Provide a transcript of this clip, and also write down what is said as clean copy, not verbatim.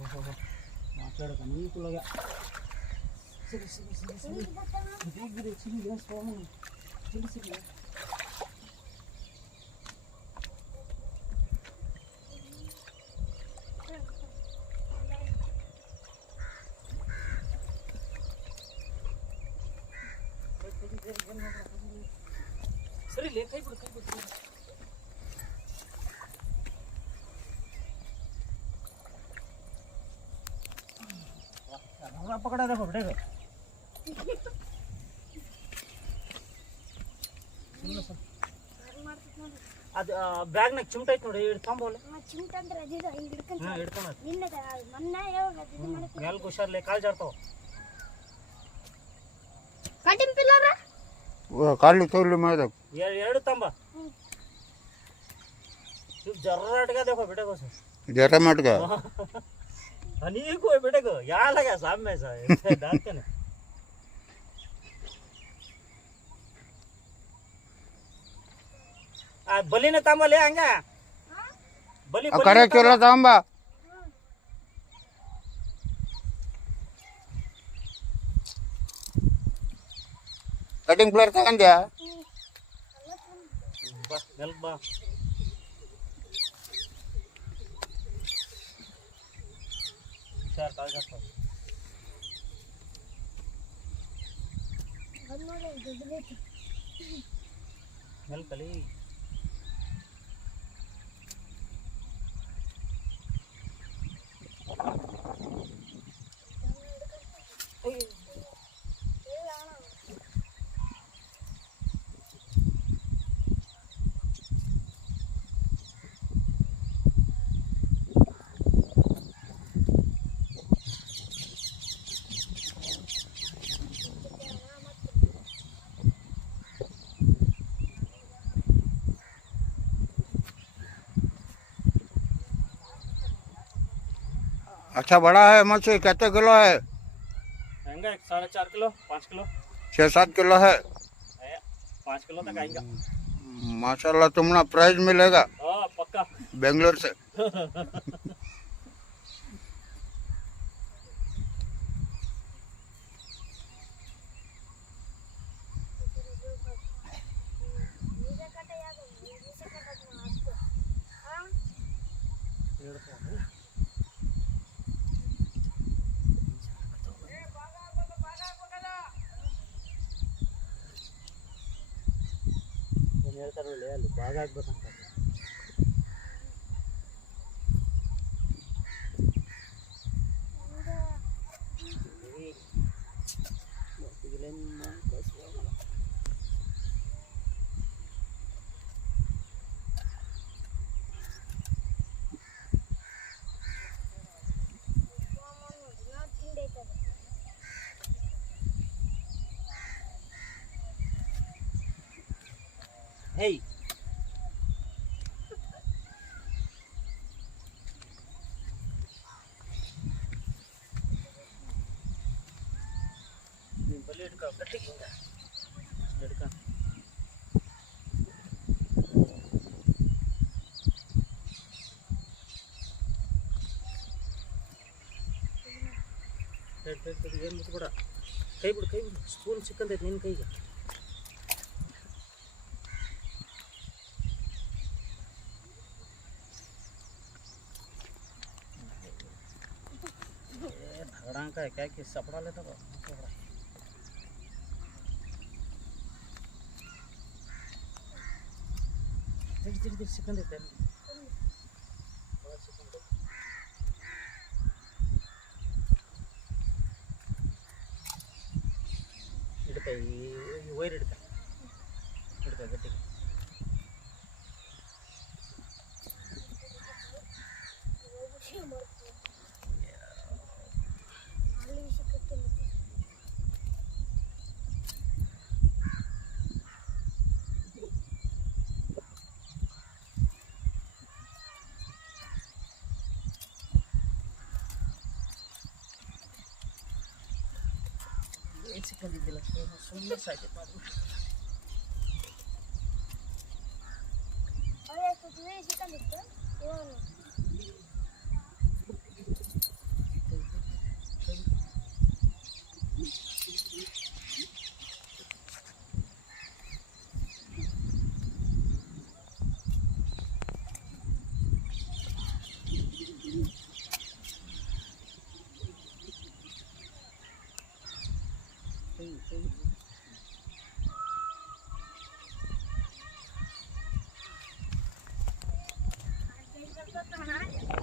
ಮಾತಾಡಕ ನೀ ಕುಲಗ ಸರಿ ಸರಿ ಸರಿ ಸರಿ ಬಿಡಿ ಸಿಗಿ ಸ್ವಾಮಿ ಸಿಗಿ ಸಿಗಿ ಸರಿ ಲೇ ಕೈ ಬಿಡು पकड़ा देखो बेटे ಅದು ಬ್ಯಾಗ್ ನಾಗ ಚಿಮಟ ಐತಿ ನೋಡಿ ಹಿಡ್ಕೊಂಬೋಲೆ ಚಿಮಟ ಅಂದ್ರೆ ಅದಿದ ಹಿಡ್ಕೊಂಡು ಹಿಡ್ಕೊಂಡು ನಿನ್ನ ಮೊನ್ನೆ ಯಾವಾಗ ಇದು ಮಾಡ್ತೀನಿ ಮೇಲ್ ಹುಷಾರ್ಲೆ ಕಾಲ್ ಜಾರ್ತಾವ ಕಟಿಂಗ್ ಪಿಲ್ಲರ ಕಾಲಿ ತೋರ್ಲಿ ಮಾಡ ಎರಡು ತಂಬ जर्राटगा देखो बेटे को जरा मटका हनी को बेटे को यहाँ लगा सामने सा डालते ने आ बलि ने तांबा ले आएंगे बलि करे चला तांबा कटिंग प्लेयर था क्या बस मिल्क बा चार काल जाता मिल्क कली अच्छा बड़ा है मछली कितने किलो है आएंगे 4.5 किलो 5 किलो 6-7 किलो है 5 किलो तक आएंगे माशाल्लाह तुमना प्राइज मिलेगा हाँ पक्का बेंगलोर से ಹೇಳ್ತಾರೆ ಅಲ್ಲಿ ಭಾಗ ಆಗ್ಬೇಕಂತ Hey. बलेट का कटिंग लड़का ಏನು ಮುಟ್ಬೇಡ ಕೈ ಬಿಡು ಸ್ಪೂನ್ ಸಿಕ್ಕಂತೈತೆ ನಿನ್ನ ಕೈಗೆ का है क्या कि सपड़ा लेता हो धीरे सेकंड देते हैं इड़ता ये वायर इड़ता गट्टी ಸಿಕ್ಕಂದಿದ್ದಿಲ್ಲ ಸುಮ್ಮನೆ ಸಾಯ್ತು ಗೊತ್ತಾಗ್ತದೆ